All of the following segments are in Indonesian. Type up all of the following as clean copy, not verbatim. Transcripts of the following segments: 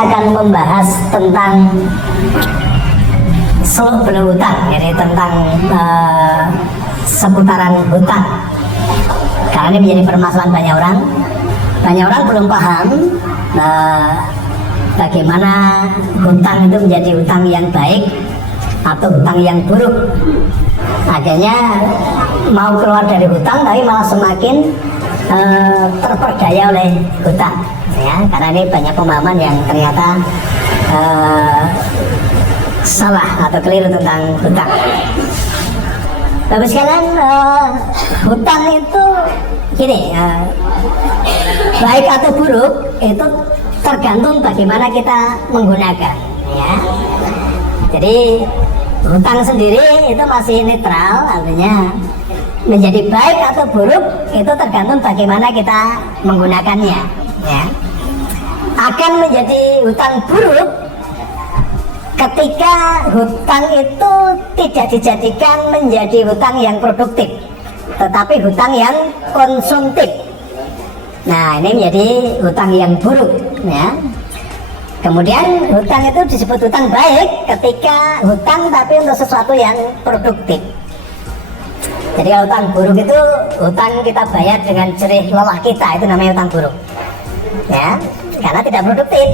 akan membahas tentang seluk beluk hutang, jadi tentang seputaran hutang. Karena ini menjadi permasalahan banyak orang. Banyak orang belum paham bagaimana hutang itu menjadi hutang yang baik atau hutang yang buruk. Akhirnya mau keluar dari hutang tapi malah semakin terperdaya oleh hutang, ya, karena ini banyak pemahaman yang ternyata salah atau keliru tentang hutang. Bapak sekalian, hutang itu gini, baik atau buruk itu tergantung bagaimana kita menggunakan, ya. Jadi hutang sendiri itu masih netral, artinya menjadi baik atau buruk itu tergantung bagaimana kita menggunakannya, ya. Akan menjadi hutang buruk ketika hutang itu tidak dijadikan menjadi hutang yang produktif, tetapi hutang yang konsumtif. Nah, ini menjadi hutang yang buruk, ya. Kemudian hutang itu disebut hutang baik ketika hutang tapi untuk sesuatu yang produktif. Jadi kalau hutang buruk itu hutang kita bayar dengan jerih lelah kita, itu namanya hutang buruk, ya, karena tidak produktif.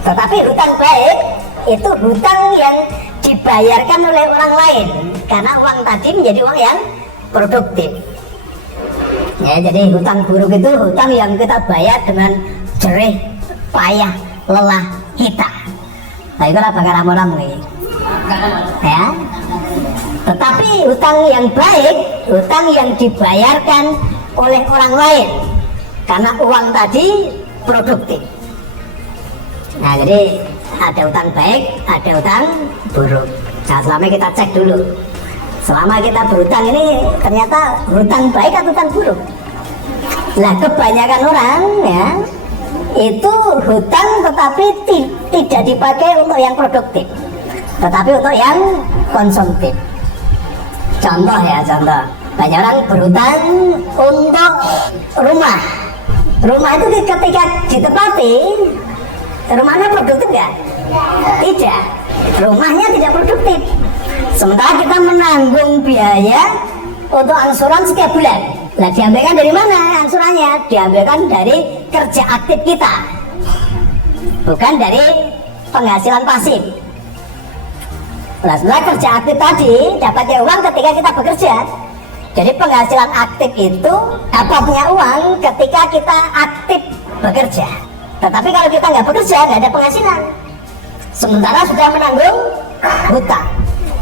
Tetapi hutang baik itu hutang yang dibayarkan oleh orang lain karena uang tadi menjadi uang yang produktif, ya. Jadi hutang buruk itu hutang yang kita bayar dengan jerih payah lelah kita. Nah, itu lah bakal ramu ya. Tetapi hutang yang baik, hutang yang dibayarkan oleh orang lain karena uang tadi produktif. Nah, jadi ada hutang baik, ada hutang buruk. Nah, selama kita cek dulu, selama kita berhutang ini ternyata hutang baik atau hutang buruk. Nah, kebanyakan orang, ya, itu hutang tetapi tidak dipakai untuk yang produktif, tetapi untuk yang konsumtif. Contoh, ya, contoh, banyak orang berhutang untuk rumah. Rumah itu ketika ditepati, rumahnya produktif nggak? Tidak, rumahnya tidak produktif. Sementara kita menanggung biaya untuk angsuran setiap bulan. Nah, diambilkan dari mana angsurannya? Diambilkan dari kerja aktif kita, bukan dari penghasilan pasif. Nah, sebenarnya kerja aktif tadi dapatnya uang ketika kita bekerja. Jadi penghasilan aktif itu dapatnya uang ketika kita aktif bekerja. Tetapi kalau kita nggak bekerja, nggak ada penghasilan. Sementara sudah menanggung hutang.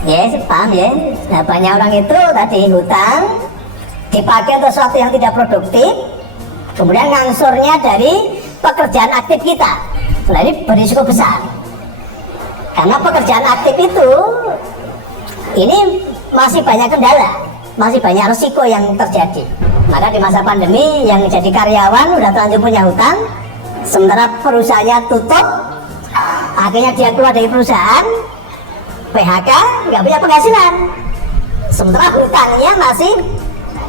Yes, paham ya? Nah, banyak orang itu tadi hutang dipakai untuk sesuatu yang tidak produktif, kemudian ngangsurnya dari pekerjaan aktif kita. Nah, ini berisiko besar. Karena pekerjaan aktif itu ini masih banyak kendala, masih banyak risiko yang terjadi. Maka di masa pandemi yang jadi karyawan udah terlanjur punya hutang, sementara perusahaannya tutup, akhirnya dia keluar dari perusahaan, PHK, nggak punya penghasilan, sementara hutangnya masih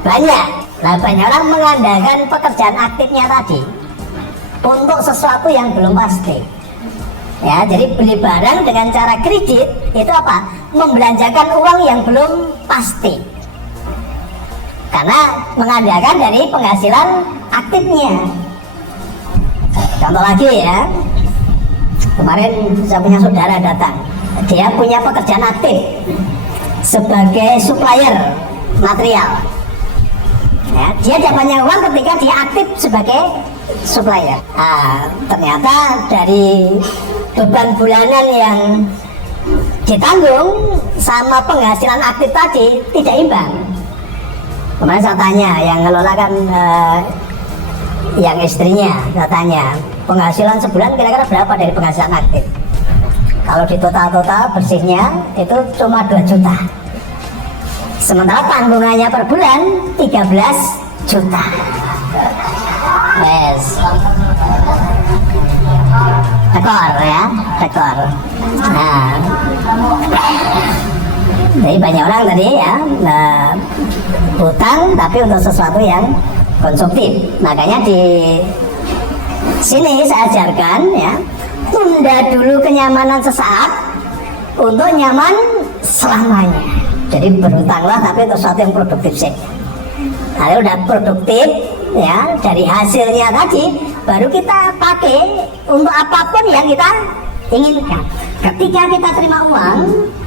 banyak. Nah, banyak orang mengandalkan pekerjaan aktifnya tadi untuk sesuatu yang belum pasti. Ya, jadi beli barang dengan cara kredit itu apa? Membelanjakan uang yang belum pasti. Karena mengandalkan dari penghasilan aktifnya. Contoh lagi, ya. Kemarin saya punya saudara datang. Dia punya pekerjaan aktif sebagai supplier material. Ya, dia dapatnya uang ketika dia aktif sebagai supplier. Nah, ternyata dari beban bulanan yang ditanggung sama penghasilan aktif tadi tidak imbang. Kemarin saya tanya yang ngelola kan yang istrinya, saya tanya penghasilan sebulan kira-kira berapa dari penghasilan aktif. Kalau di total bersihnya itu cuma 2 juta. Sementara tanggungannya per bulan 13 juta. Yes. Tekor, ya, tekor. Nah, jadi banyak orang tadi, ya, hutang tapi untuk sesuatu yang konsumtif. Makanya di sini saya ajarkan, ya, tunda dulu kenyamanan sesaat untuk nyaman selamanya. Jadi berhutanglah tapi untuk sesuatu yang produktif sih. Kalau udah produktif ya, dari hasilnya tadi baru kita pakai untuk apapun yang kita inginkan. Ketika kita terima uang,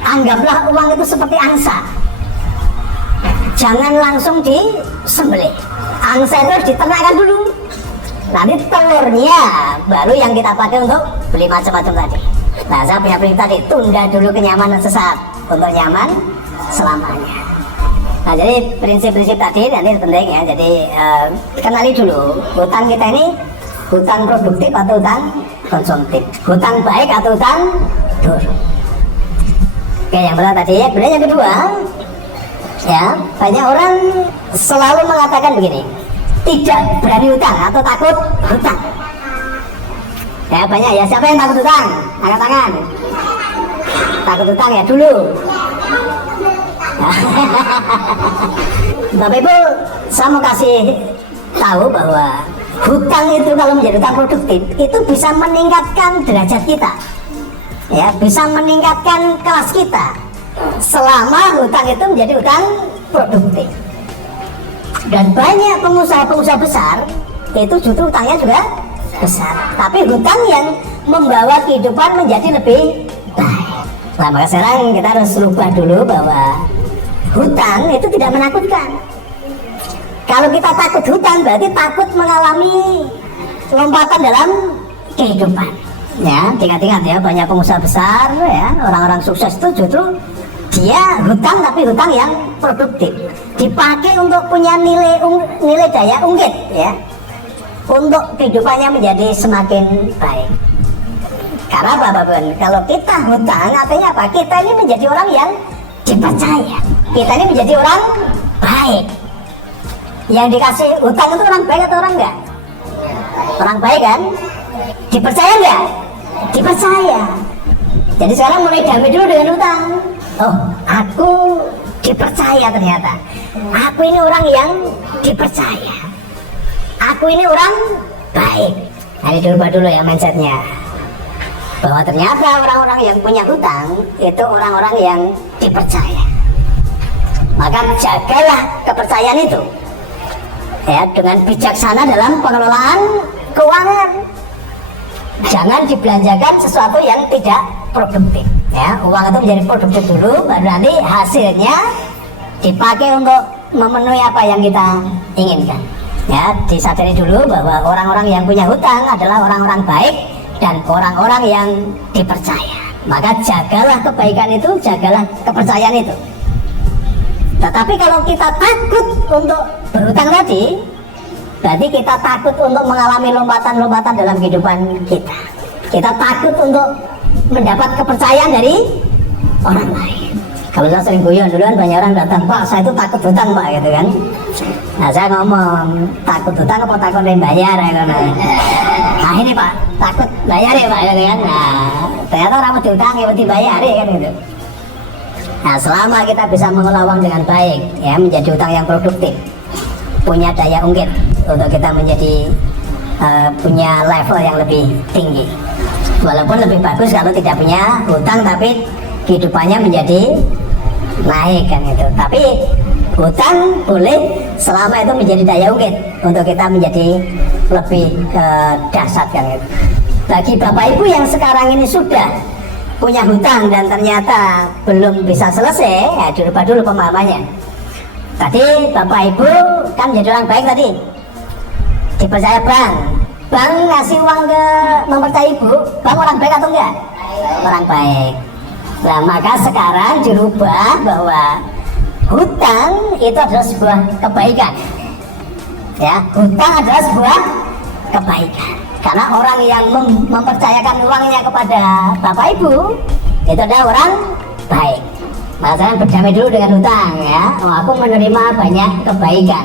anggaplah uang itu seperti angsa. Jangan langsung disembelih. Angsa itu harus diternakkan dulu. Nanti telurnya baru yang kita pakai untuk beli macam-macam tadi. Nah, saya punya prinsip tadi, tunda dulu kenyamanan sesaat untuk nyaman selamanya. Nah, jadi prinsip-prinsip tadi nanti penting ya. Jadi kenali dulu hutang kita ini hutang produktif atau hutang konsumtif, hutang baik atau hutang buruk. Oke, yang pertama tadi. Kemudian yang kedua, ya banyak orang selalu mengatakan begini, tidak berani hutang atau takut hutang. Ya banyak ya, siapa yang takut hutang? Angkat tangan. Takut hutang ya dulu. Bapak Ibu, saya mau kasih tahu bahwa hutang itu kalau menjadi hutang produktif itu bisa meningkatkan derajat kita, ya bisa meningkatkan kelas kita selama hutang itu menjadi hutang produktif. Dan banyak pengusaha-pengusaha besar itu justru hutangnya juga besar, tapi hutang yang membawa kehidupan menjadi lebih baik. Nah, maka sekarang kita harus rubah dulu bahwa hutang itu tidak menakutkan. Kalau kita takut hutang berarti takut mengalami lompatan dalam kehidupan. Ya, ingat-ingat ya, banyak pengusaha besar ya, orang-orang sukses itu justru dia hutang tapi hutang yang produktif. Dipakai untuk punya nilai daya ungkit ya. Untuk kehidupannya menjadi semakin baik. Karena apa, Bapak? Kalau kita hutang artinya apa? Kita ini menjadi orang yang dipercaya. Kita ini menjadi orang baik. Yang dikasih hutang itu orang baik atau orang enggak? Orang baik kan? Dipercaya enggak? Dipercaya. Jadi sekarang mulai damai dulu dengan hutang. Oh, aku dipercaya ternyata. Aku ini orang yang dipercaya. Aku ini orang baik. Nah, ini dirubah dulu ya mindsetnya. Bahwa ternyata orang-orang yang punya hutang itu orang-orang yang dipercaya. Maka jagalah kepercayaan itu ya, dengan bijaksana dalam pengelolaan keuangan. Jangan dibelanjakan sesuatu yang tidak produktif ya. Uang itu menjadi produktif dulu, baru nanti hasilnya dipakai untuk memenuhi apa yang kita inginkan ya. Disadari dulu bahwa orang-orang yang punya hutang adalah orang-orang baik dan orang-orang yang dipercaya. Maka jagalah kebaikan itu, jagalah kepercayaan itu. Tetapi kalau kita takut untuk berhutang tadi, berarti kita takut untuk mengalami lompatan-lompatan dalam kehidupan kita. Kita takut untuk mendapat kepercayaan dari orang lain. Kalau saya sering guyon dulu kan banyak orang datang, Pak saya itu takut hutang Pak gitu kan. Nah saya ngomong, takut hutang apa takut bayar ya kan. Nah ini Pak, takut bayar ya Pak gitu kan. Nah ternyata orang mau diutang ya mau dibayar ya kan gitu. Nah selama kita bisa mengelola uang dengan baik ya, menjadi hutang yang produktif, punya daya ungkit untuk kita menjadi punya level yang lebih tinggi. Walaupun lebih bagus kalau tidak punya hutang tapi kehidupannya menjadi naik kan itu. Tapi hutang boleh selama itu menjadi daya ungkit untuk kita menjadi lebih dahsyat kan itu. Bagi Bapak Ibu yang sekarang ini sudah punya hutang dan ternyata belum bisa selesai, ya dirubah dulu pemahamannya. Tadi Bapak Ibu kan menjadi orang baik tadi, dipercaya bank ngasih uang ke mempercayai Ibu, bang orang baik atau enggak? Orang baik. Nah maka sekarang dirubah bahwa hutang itu adalah sebuah kebaikan. Ya, hutang adalah sebuah kebaikan. Karena orang yang mempercayakan uangnya kepada Bapak Ibu itu adalah orang baik. Maka jangan berdamai dulu dengan hutang ya. Oh, aku menerima banyak kebaikan.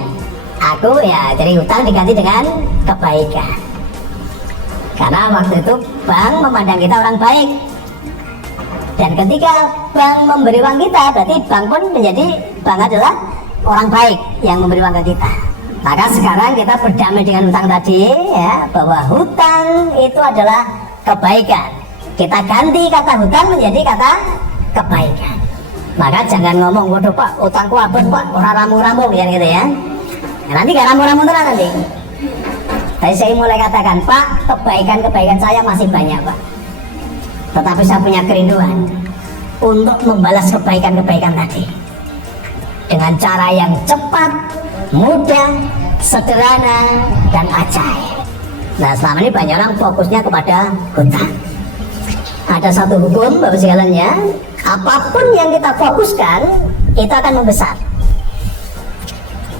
Aku ya dari hutang diganti dengan kebaikan. Karena waktu itu bank memandang kita orang baik. Dan ketika bank memberi uang kita, berarti bank pun menjadi bank adalah orang baik yang memberi uang ke kita. Maka sekarang kita berdamai dengan hutang tadi ya, bahwa hutang itu adalah kebaikan. Kita ganti kata hutang menjadi kata kebaikan. Maka jangan ngomong, waduh Pak, utangku abot Pak, orang ramu-ramu ya gitu ya. Nah, nanti gak ramu-ramu terus nanti. Tadi saya mulai katakan, Pak, kebaikan-kebaikan saya masih banyak Pak. Tetapi saya punya kerinduan untuk membalas kebaikan-kebaikan tadi dengan cara yang cepat, mudah, sederhana, dan ajaib. Nah, selama ini banyak orang fokusnya kepada hutang. Ada satu hukum Bapak sekalian, apapun yang kita fokuskan itu akan membesar.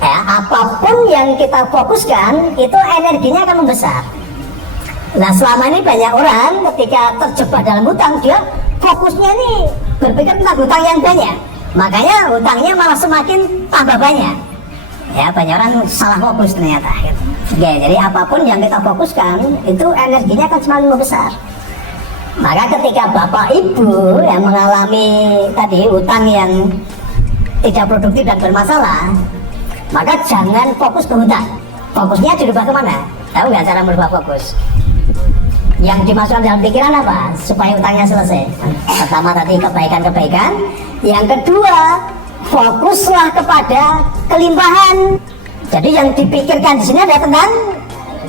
Ya, apapun yang kita fokuskan itu energinya akan membesar. Nah, selama ini banyak orang ketika terjebak dalam hutang, dia fokusnya nih berpikir tentang hutang yang banyak, makanya hutangnya malah semakin tambah banyak. Ya, banyak orang salah fokus ternyata. Ya, jadi apapun yang kita fokuskan itu energinya akan semakin membesar. Maka ketika Bapak Ibu yang mengalami tadi hutang yang tidak produktif dan bermasalah, maka jangan fokus ke hutang. Fokusnya dirubah kemana? Tahu nggak cara merubah fokus? Yang dimasukkan dalam pikiran apa? Supaya hutangnya selesai. Pertama tadi kebaikan-kebaikan. Yang kedua, fokuslah kepada kelimpahan. Jadi yang dipikirkan di sini adalah tentang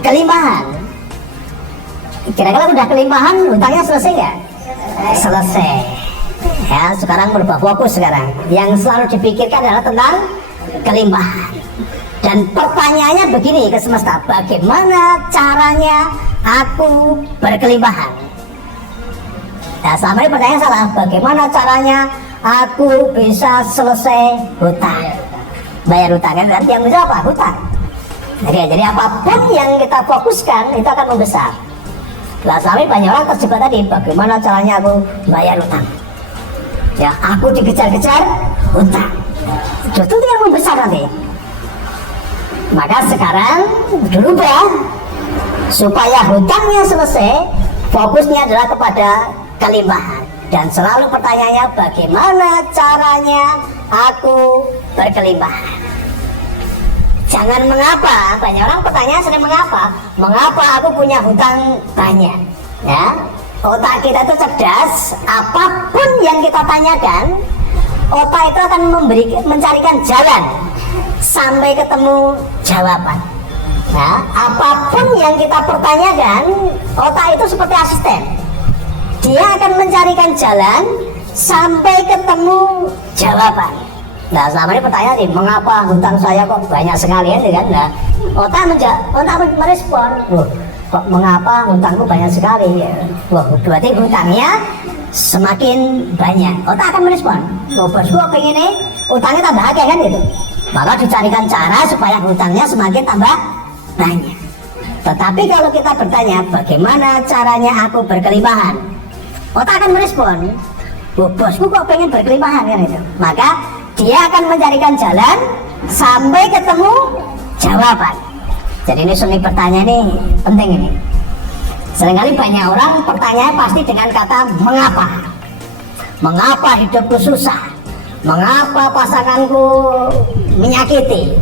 kelimpahan. Kira-kira udah kelimpahan, hutangnya selesai nggak? Selesai. Ya, sekarang merubah fokus sekarang. Yang selalu dipikirkan adalah tentang kelimpahan. Dan pertanyaannya begini ke semesta, bagaimana caranya aku berkelimpahan? Nah, selama ini pertanyaan salah. Bagaimana caranya aku bisa selesai hutang? Bayar hutang kan berarti yang bisa apa? Hutang. Jadi apapun yang kita fokuskan itu akan membesar. Nah, selama ini banyak orang terjebak tadi, bagaimana caranya aku bayar hutang? Ya, aku dikejar-kejar hutang. Justru itu yang membesar nanti. Maka sekarang berubah supaya hutangnya selesai, fokusnya adalah kepada kelimpahan. Dan selalu pertanyaannya, bagaimana caranya aku berkelimpahan? Jangan mengapa. Banyak orang pertanyaan sering mengapa. Mengapa aku punya hutang banyak? Ya, otak kita itu cerdas. Apapun yang kita tanyakan, otak itu akan mencarikan jalan sampai ketemu jawaban. Nah, apapun yang kita pertanyakan, otak itu seperti asisten. Dia akan mencarikan jalan sampai ketemu jawaban. Nah, selama ini pertanyaan sih, mengapa hutang saya kok banyak sekali ya kan? Nah, otak merespon, kok mengapa hutangku banyak sekali? Wah, berarti hutangnya semakin banyak. Otak akan merespon, bosku pengen nih hutangnya tambah akeh kan gitu. Maka dicarikan cara supaya hutangnya semakin tambah banyak. Tetapi kalau kita bertanya, bagaimana caranya aku berkelimpahan? Otak akan merespon, bosku kok pengen berkelimpahan kan itu. Maka dia akan mencarikan jalan sampai ketemu jawaban. Jadi ini seni pertanyaan ini penting ini. Seringkali banyak orang pertanyaan pasti dengan kata mengapa. Mengapa hidupku susah? Mengapa pasanganku menyakiti?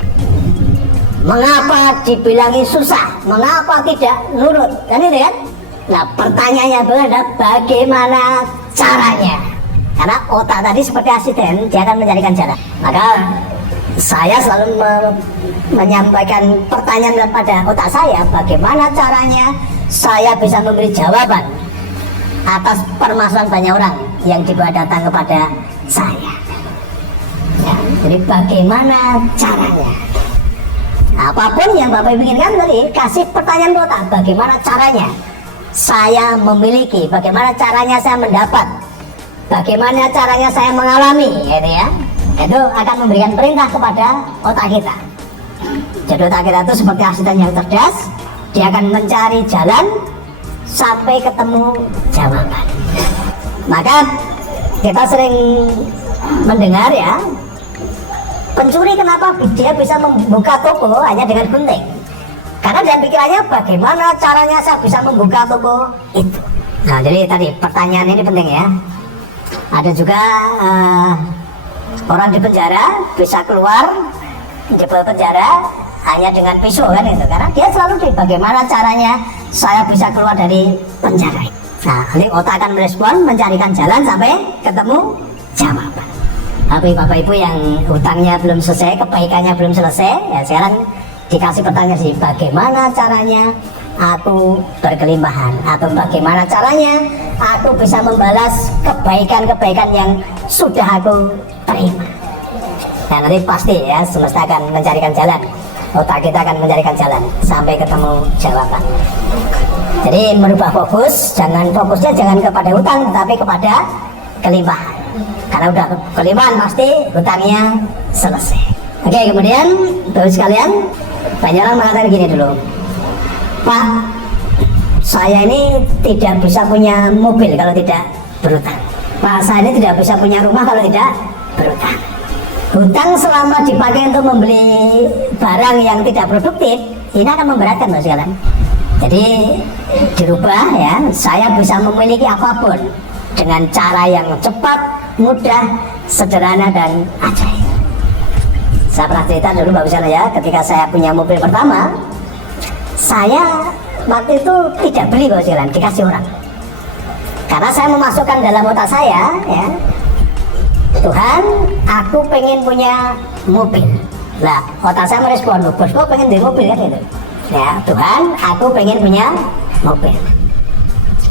Mengapa dibilangi susah? Mengapa tidak nurut? Kan itu kan? Nah, pertanyaannya adalah bagaimana caranya? Karena otak tadi seperti asisten, dia akan mencarikan jalan. Maka saya selalu menyampaikan pertanyaan pada otak saya, bagaimana caranya saya bisa memberi jawaban atas permasalahan banyak orang yang juga datang kepada saya. Ya, jadi bagaimana caranya? Apapun yang Bapak inginkan tadi, kasih pertanyaan ke otak, bagaimana caranya saya memiliki, bagaimana caranya saya mendapat, bagaimana caranya saya mengalami, gitu ya. Itu akan memberikan perintah kepada otak kita. Jadi otak kita itu seperti asisten yang cerdas, dia akan mencari jalan sampai ketemu jawaban. Maka kita sering mendengar ya, pencuri kenapa dia bisa membuka toko hanya dengan gunting? Karena dalam pikirannya bagaimana caranya saya bisa membuka toko itu. Nah, jadi tadi pertanyaan ini penting ya. Ada juga orang di penjara bisa keluar di penjara hanya dengan pisau kan itu. Karena dia selalu bagaimana caranya saya bisa keluar dari penjara. Nah, nanti otak akan merespon, mencarikan jalan sampai ketemu jawaban. Tapi Bapak Ibu yang hutangnya belum selesai, kebaikannya belum selesai, ya sekarang dikasih pertanyaan sih, bagaimana caranya aku berkelimpahan, atau bagaimana caranya aku bisa membalas kebaikan-kebaikan yang sudah aku terima. Nah, nanti pasti ya semesta akan mencarikan jalan, otak kita akan mencarikan jalan sampai ketemu jawaban. Jadi merubah fokus, fokusnya jangan kepada hutang tetapi kepada kelimpahan. Karena udah kelimpahan pasti hutangnya selesai. Oke, kemudian Bapak sekalian, banyak orang mengatakan gini dulu, Pak, saya ini tidak bisa punya mobil kalau tidak berhutang. Pak, saya ini tidak bisa punya rumah kalau tidak berhutang. Hutang selama dipakai untuk membeli barang yang tidak produktif, ini akan memberatkan Bapak sekalian. Jadi dirubah ya, saya bisa memiliki apapun dengan cara yang cepat, mudah, sederhana dan ajaib. Saya pernah cerita dulu Bapak sekalian ya, ketika saya punya mobil pertama, saya waktu itu tidak beli Bapak sekalian, dikasih orang. Karena saya memasukkan dalam otak saya ya, Tuhan, aku pengen punya mobil. Lah, otak saya merespon, bos kok pengen beli mobil kan gitu. Ya, Tuhan, aku pengen punya mobil.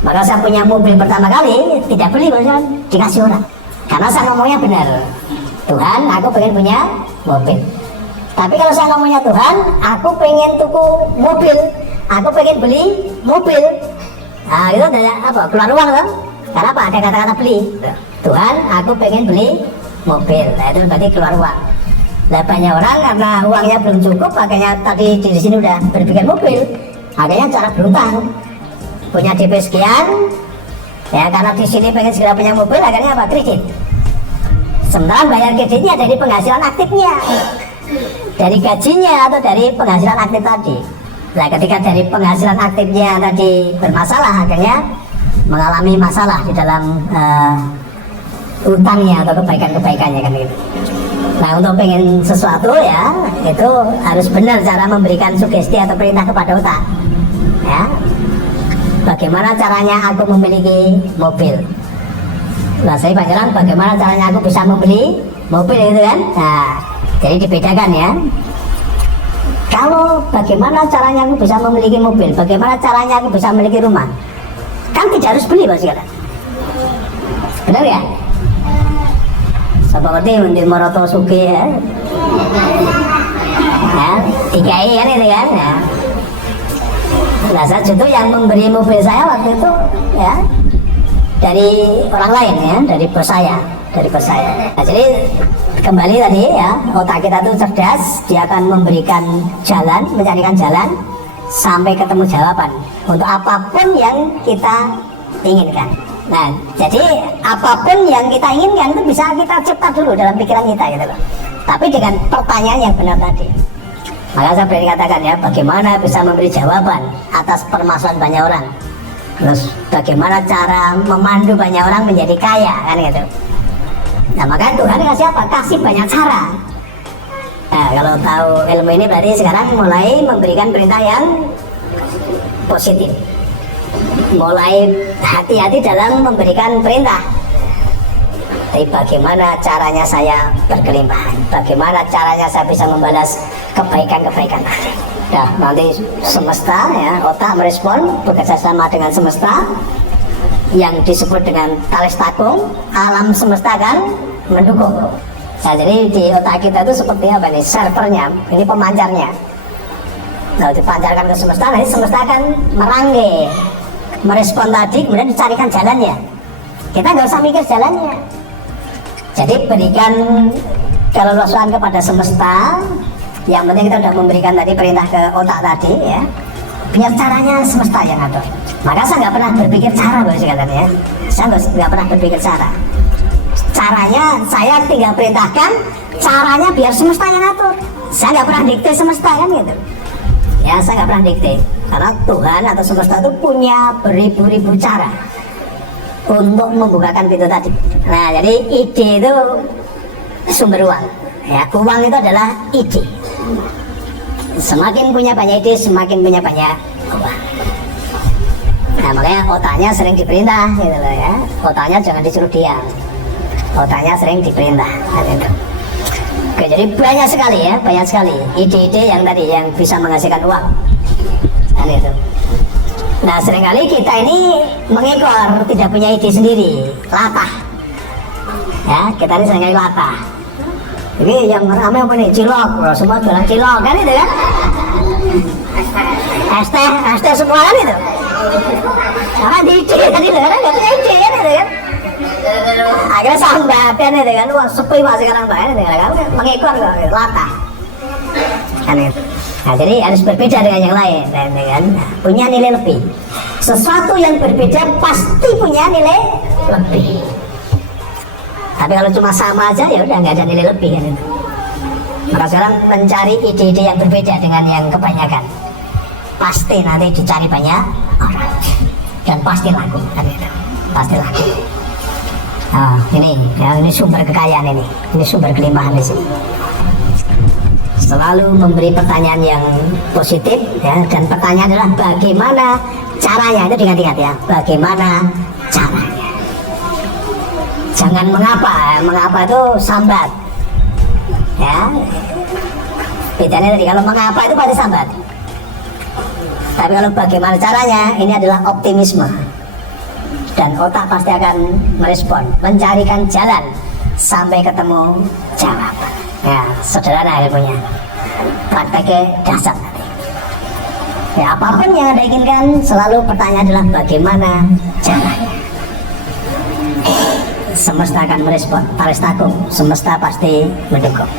Maka saya punya mobil pertama kali, tidak beli Bapak sekalian, dikasih orang. Karena saya ngomongnya benar, Tuhan, aku pengen punya mobil. Tapi kalau saya ngomongnya Tuhan, aku pengen tuku mobil, aku pengen beli mobil. Nah, itu ada apa? Keluar uang kan? Karena apa? Ada kata-kata beli. Tuhan, aku pengen beli mobil. Nah, itu berarti keluar uang. Nah, banyak orang karena uangnya belum cukup, makanya tadi di sini udah berpikir mobil, akhirnya cara berhutang. Punya DP sekian, ya karena di sini pengen segera punya mobil, akhirnya apa? Kredit. Sementara bayar kreditnya dari penghasilan aktifnya, dari gajinya atau dari penghasilan aktif tadi. Nah, ketika dari penghasilan aktifnya tadi bermasalah, akhirnya mengalami masalah di dalam utangnya atau kebaikan-kebaikannya kan gitu. Nah, untuk pengen sesuatu ya, itu harus benar cara memberikan sugesti atau perintah kepada otak. Ya, bagaimana caranya aku memiliki mobil? Nah, saya panggilkan bagaimana caranya aku bisa membeli mobil itu kan? Nah, jadi dibedakan ya. Kalau bagaimana caranya aku bisa memiliki mobil, bagaimana caranya aku bisa memiliki rumah, kan tidak harus beli Mas sekarang. Benar ya? Seperti untuk Moroto Sugi ya, DKI kan itu kan ya. Nah, saya justru yang memberi mobil saya waktu itu ya dari orang lain ya, dari bos saya. Nah, jadi kembali tadi ya, otak kita itu cerdas, dia akan memberikan jalan, mencarikan jalan sampai ketemu jawaban untuk apapun yang kita inginkan. Nah, jadi apapun yang kita inginkan itu bisa kita cipta dulu dalam pikiran kita gitu loh. Tapi dengan pertanyaan yang benar tadi. Maka saya berani katakan ya, bagaimana bisa memberi jawaban atas permasalahan banyak orang. Terus bagaimana cara memandu banyak orang menjadi kaya kan gitu. Nah, maka Tuhan kasih apa? Kasih banyak cara. Nah, kalau tahu ilmu ini berarti sekarang mulai memberikan perintah yang positif. Mulai hati-hati dalam memberikan perintah. Tapi bagaimana caranya saya berkelimpahan? Bagaimana caranya saya bisa membalas kebaikan-kebaikan tadi? Nah, nanti semesta ya, otak merespon, bekerja sama dengan semesta yang disebut dengan talis takung, alam semesta kan mendukung. Nah, jadi di otak kita itu seperti apa nih? Servernya, ini pemancarnya. Nah, dipancarkan ke semesta, nanti semesta akan merangge, merespon tadi, kemudian dicarikan jalannya. Kita nggak usah mikir jalannya. Jadi berikan keleluasaan kepada semesta. Yang penting kita sudah memberikan tadi perintah ke otak tadi ya. Biar caranya semesta yang atur. Maka saya nggak pernah berpikir cara Bapak sekalian ya. Saya nggak pernah berpikir cara. Caranya saya tinggal perintahkan. Caranya biar semesta yang atur. Saya nggak pernah dikte semesta kan gitu. Ya, saya nggak pernah dikte. Karena Tuhan atau semesta itu punya beribu-ribu cara untuk membukakan pintu tadi. Nah, jadi ide itu sumber uang. Ya, uang itu adalah ide. Semakin punya banyak ide, semakin punya banyak uang. Nah makanya otaknya sering diperintah gitu loh ya, otaknya jangan disuruh diam, otaknya sering diperintah gitu. Oke, jadi banyak sekali ya, banyak sekali ide-ide yang tadi yang bisa menghasilkan uang kan itu. Nah seringkali kita ini mengekor, tidak punya ide sendiri, latah ya, kita ini seringkali latah. Ini yang ramai apa nih, cilok, semua jualan cilok kan itu kan, es teh semua kan itu. Karena di ide tadi kan nggak punya ide kan itu kan. Akhirnya sambadan itu kan, wah sepi pak sekarang pak itu kan, mengekor latah kan itu. Nah jadi harus berbeda dengan yang lain kan, punya nilai lebih. Sesuatu yang berbeda pasti punya nilai lebih. Tapi kalau cuma sama aja ya udah nggak ada nilai lebih kan itu. Maka sekarang mencari ide-ide yang berbeda dengan yang kebanyakan, pasti nanti dicari banyak orang dan pasti laku kan itu, pasti laku. Nah, ini sumber kekayaan ini sumber kelimpahan di sini. Selalu memberi pertanyaan yang positif ya, dan pertanyaan adalah bagaimana caranya, itu diingat-ingat ya, bagaimana caranya. Jangan mengapa itu sambat ya, bedanya tadi, kalau mengapa itu pasti sambat, tapi kalau bagaimana caranya ini adalah optimisme, dan otak pasti akan merespon, mencarikan jalan sampai ketemu jawaban ya. Sederhana ilmunya, prakteknya dasar nanti ya. Apapun yang Anda inginkan, selalu pertanyaan adalah bagaimana caranya. Semesta akan merespon, taris takung, semesta pasti mendukung.